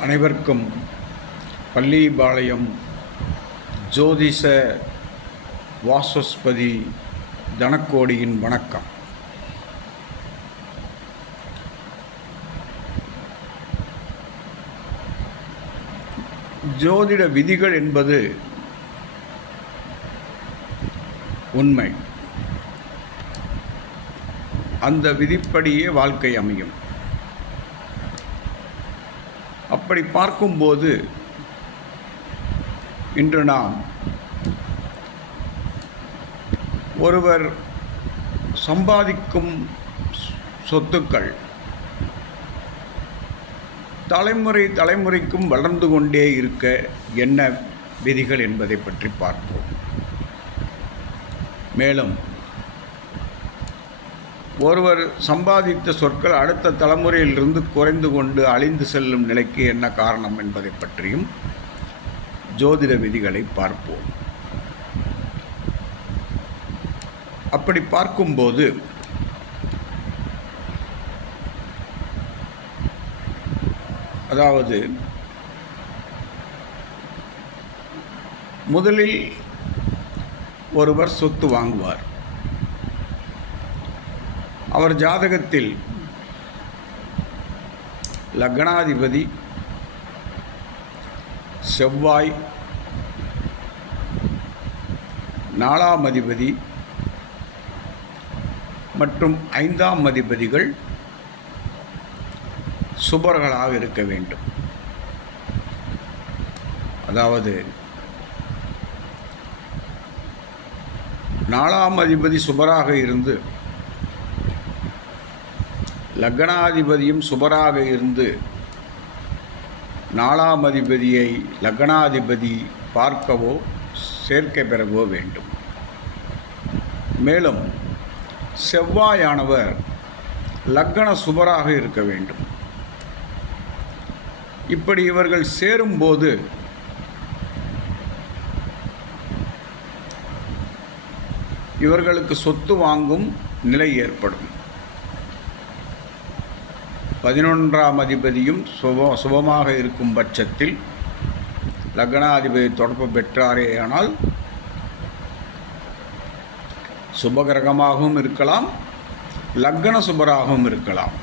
அனைவருக்கும் பள்ளிபாளையம் ஜோதிஷ வாசஸ்பதி தனக்கோடியின் வணக்கம். ஜோதிட விதிகள் என்பது உண்மை. அந்த விதிப்படியே வாழ்க்கை அமையும். அப்படி பார்க்கும்போது இன்று நாம் ஒருவர் சம்பாதிக்கும் சொத்துக்கள் தலைமுறை தலைமுறைக்கும் வளர்ந்து கொண்டே இருக்க என்ன விதிகள் என்பதை பற்றி பார்ப்போம். மேலும் ஒருவர் சம்பாதித்த சொற்கள் அடுத்த தலைமுறையிலிருந்து குறைந்து கொண்டு அழிந்து செல்லும் நிலைக்கு என்ன காரணம் என்பதை பற்றியும் ஜோதிட விதிகளை பார்ப்போம். அப்படி பார்க்கும்போது அதாவது முதலில் ஒருவர் சொத்து வாங்குவார். அவர் ஜாதகத்தில் லக்னாதிபதி செவ்வாய் நாலாம் அதிபதி மற்றும் ஐந்தாம் அதிபதிகள் சுபர்களாக இருக்க வேண்டும். அதாவது நாலாம் அதிபதி சுபராக இருந்து லக்னாதிபதியும் சுபராக இருந்து நாலாம் அதிபதியை லக்னாதிபதி பார்க்கவோ சேர்க்கை பெறவோ வேண்டும். மேலும் செவ்வாயானவர் லக்கண சுபராக இருக்க வேண்டும். இப்படி இவர்கள் சேரும்போது இவர்களுக்கு சொத்து வாங்கும் நிலை ஏற்படும். பதினொன்றாம் அதிபதியும் சுப சுபமாக இருக்கும் பட்சத்தில் லக்னாதிபதி தொடர்பு பெற்றாரேயானால் சுபகிரகமாகவும் இருக்கலாம் லக்ன சுபராகவும் இருக்கலாம்.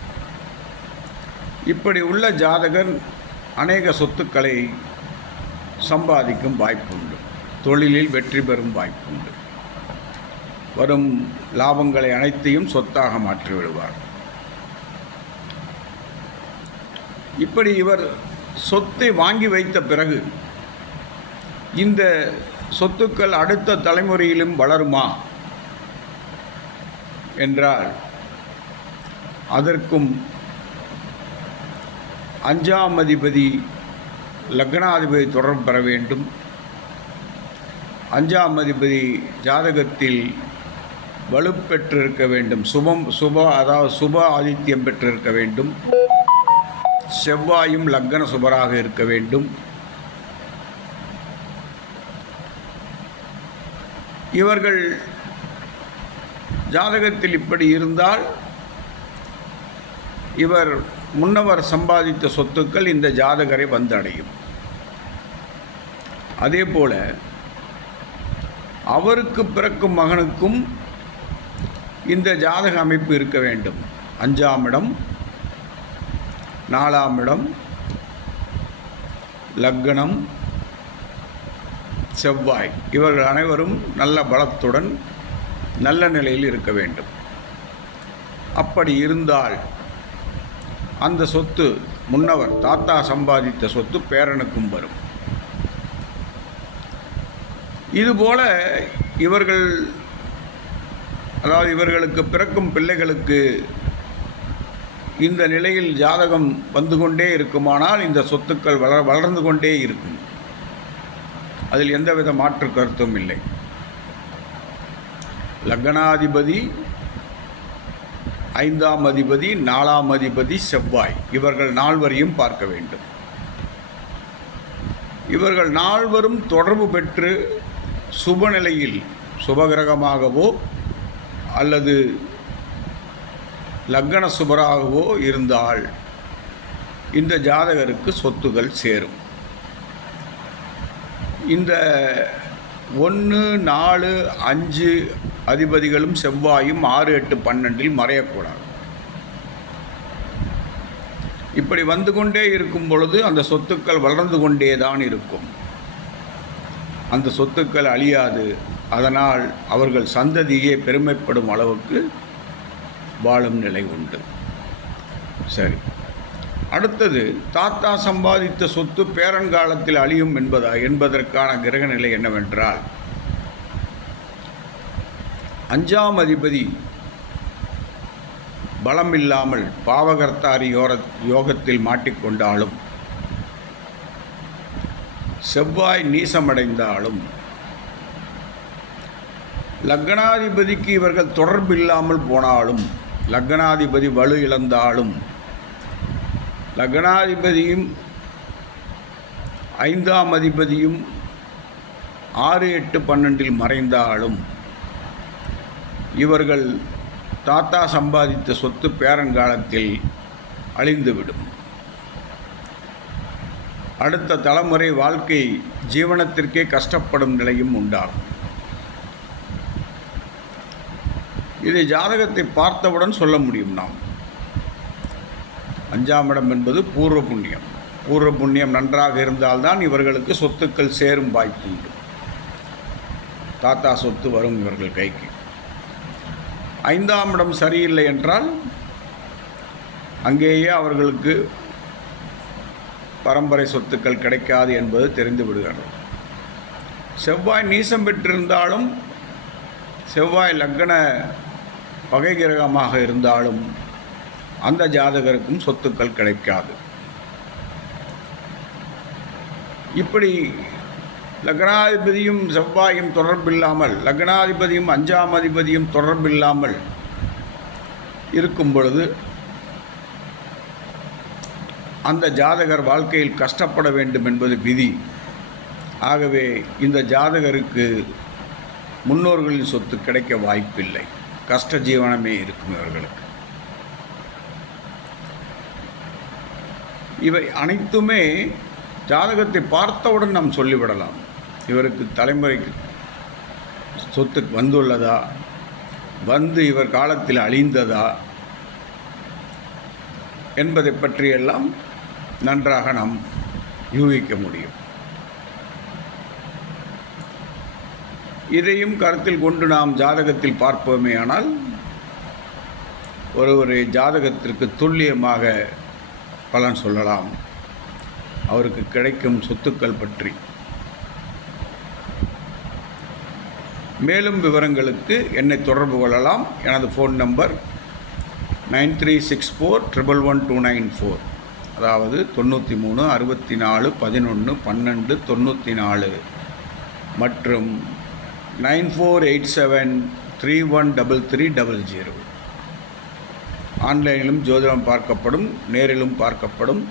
இப்படி உள்ள ஜாதகர் அநேக சொத்துக்களை சம்பாதிக்கும் வாய்ப்புண்டு. தொழிலில் வெற்றி பெறும் வாய்ப்புண்டு. வரும் லாபங்களை அனைத்தையும் சொத்தாக மாற்றி விடுவார் இப்படி இவர் சொத்தை வாங்கி வைத்த பிறகு இந்த சொத்துக்கள் அடுத்த தலைமுறையிலும் வளருமா? என்றால் அதற்கும் அஞ்சாம் அதிபதி லக்னாதிபதி தொடர்பு பெற வேண்டும். அஞ்சாம் அதிபதி ஜாதகத்தில் வலுப்பெற்றிருக்க வேண்டும். சுபம் சுப அதாவது சுப ஆதித்யம் பெற்றிருக்க வேண்டும். செவ்வாயும் லக்ன சுபராக இருக்க வேண்டும். இவர்கள் ஜாதகத்தில் இப்படி இருந்தால் இவர் முன்னவர் சம்பாதித்த சொத்துக்கள் இந்த ஜாதகரை வந்தடையும். அதே போல அவருக்கு பிறக்கும் மகனுக்கும் இந்த ஜாதக அமைப்பு இருக்க வேண்டும். அஞ்சாம் இடம் நாலாம் இடம் லக்னம் செவ்வாய். இவர்கள் அனைவரும் நல்ல பலத்துடன் நல்ல நிலையில் இருக்க வேண்டும். அப்படி இருந்தால் அந்த சொத்து முன்னவர் தாத்தா சம்பாதித்த சொத்து பேரனுக்கும் வரும். இதுபோல இவர்கள் அதாவது இவர்களுக்கு பிறக்கும் பிள்ளைகளுக்கு இந்த நிலையில் ஜாதகம் வந்து கொண்டே இருக்குமானால் இந்த சொத்துக்கள் வள வளர்ந்து கொண்டே இருக்கும். அதில் எந்தவித மாற்று கருத்தும் இல்லை. லக்னாதிபதி ஐந்தாம் அதிபதி நாலாம் அதிபதி செவ்வாய். இவர்கள் நால்வரையும் பார்க்க வேண்டும். இவர்கள் நால்வரும் தொடர்பு பெற்று சுபநிலையில் சுபகிரகமாகவோ அல்லது லக்ன சுபராகவோ இருந்தால் இந்த ஜாதகருக்கு சொத்துகள் சேரும். இந்த ஒன்று நாலு அஞ்சு அதிபதிகளும் செவ்வாயும் ஆறு எட்டு பன்னெண்டில் மறையக்கூடாது. இப்படி வந்து கொண்டே இருக்கும் பொழுது அந்த சொத்துக்கள் வளர்ந்து கொண்டே தான் இருக்கும். அந்த சொத்துக்கள் அழியாது. அதனால் அவர்கள் சந்ததியே பெருமைப்படும் அளவுக்கு வாழும் நிலை உண்டு. சரி. அடுத்தது தாத்தா சம்பாதித்த சொத்து பேரன் காலத்தில் அழியும் என்பதா என்பதற்கான கிரக நிலை என்னவென்றால் அஞ்சாம் அதிபதி பலம் இல்லாமல் பாவகர்த்தாரி யோர யோகத்தில் மாட்டிக்கொண்டாலும் செவ்வாய் நீசமடைந்தாலும் லக்னாதிபதிக்கு இவர்கள் தொடர்பு இல்லாமல் போனாலும் லக்னாதிபதி வலு இழந்தாலும் லக்னாதிபதியும் ஐந்தாம் அதிபதியும் ஆறு எட்டு பன்னெண்டில் மறைந்தாலும் இவர்கள் தாத்தா சம்பாதித்த சொத்து பேரங்காலத்தில் அழிந்துவிடும். அடுத்த தலைமுறை வாழ்க்கை ஜீவனத்திற்கே கஷ்டப்படும் நிலையும் உண்டாகும். இதை ஜாதகத்தை பார்த்தவுடன் சொல்ல முடியும் நாம். அஞ்சாம் இடம் என்பது பூர்வ புண்ணியம். பூர்வ புண்ணியம் நன்றாக இருந்தால்தான் இவர்களுக்கு சொத்துக்கள் சேரும் வாய்ப்பு உண்டு. தாத்தா சொத்து வரும் இவர்கள் கைக்கு. ஐந்தாம் இடம் சரியில்லை என்றால் அங்கேயே அவர்களுக்கு பரம்பரை சொத்துக்கள் கிடைக்காது என்பது தெரிந்து விடுகிறது. செவ்வாய் நீசம் பெற்றிருந்தாலும் செவ்வாய் லக்ன பகை கிரகமாக இருந்தாலும் அந்த ஜாதகருக்கும் சொத்துக்கள் கிடைக்காது. இப்படி லக்னாதிபதியும் செவ்வாயும் தொடர்பில்லாமல் லக்னாதிபதியும் அஞ்சாம் அதிபதியும் தொடர்பில்லாமல் இருக்கும் பொழுது அந்த ஜாதகர் வாழ்க்கையில் கஷ்டப்பட வேண்டும் என்பது விதி. ஆகவே இந்த ஜாதகருக்கு முன்னோர்களின் சொத்து கிடைக்க வாய்ப்பில்லை. கஷ்ட ஜீவனமே இருக்கும் இவர்களுக்கு. இவை அனைத்துமே ஜாதகத்தை பார்த்தவுடன் நாம் சொல்லிவிடலாம். இவருக்கு தலைமுறைக்கு சொத்து வந்துள்ளதா? வந்து இவர் காலத்தில் அழிந்ததா? என்பதை பற்றியெல்லாம் நன்றாக நாம் யூகிக்க முடியும். இதையும் கருத்தில் கொண்டு நாம் ஜாதகத்தில் பார்ப்போமே ஆனால் ஒருவரை ஜாதகத்திற்கு துல்லியமாக பலன் சொல்லலாம். அவருக்கு கிடைக்கும் சொத்துக்கள் பற்றி. மேலும் விவரங்களுக்கு என்னை தொடர்பு கொள்ளலாம். எனது phone number nine three six four triple one two nine four. அதாவது தொண்ணூற்றி மூணு அறுபத்தி நாலு பதினொன்று பன்னெண்டு தொண்ணூற்றி நாலு. மற்றும் nine four eight seven three one double three double zero. ஆன்லைனிலும் ஜோதிடம் பார்க்கப்படும் நேரிலும் பார்க்கப்படும்.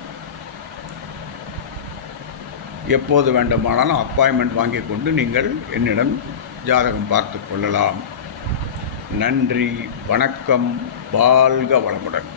எப்போது வேண்டுமானாலும் அப்பாயின்மெண்ட் வாங்கி கொண்டு நீங்கள் என்னிடம் ஜாதகம் பார்த்து கொள்ளலாம். நன்றி வணக்கம் வாழ்க வளமுடன்.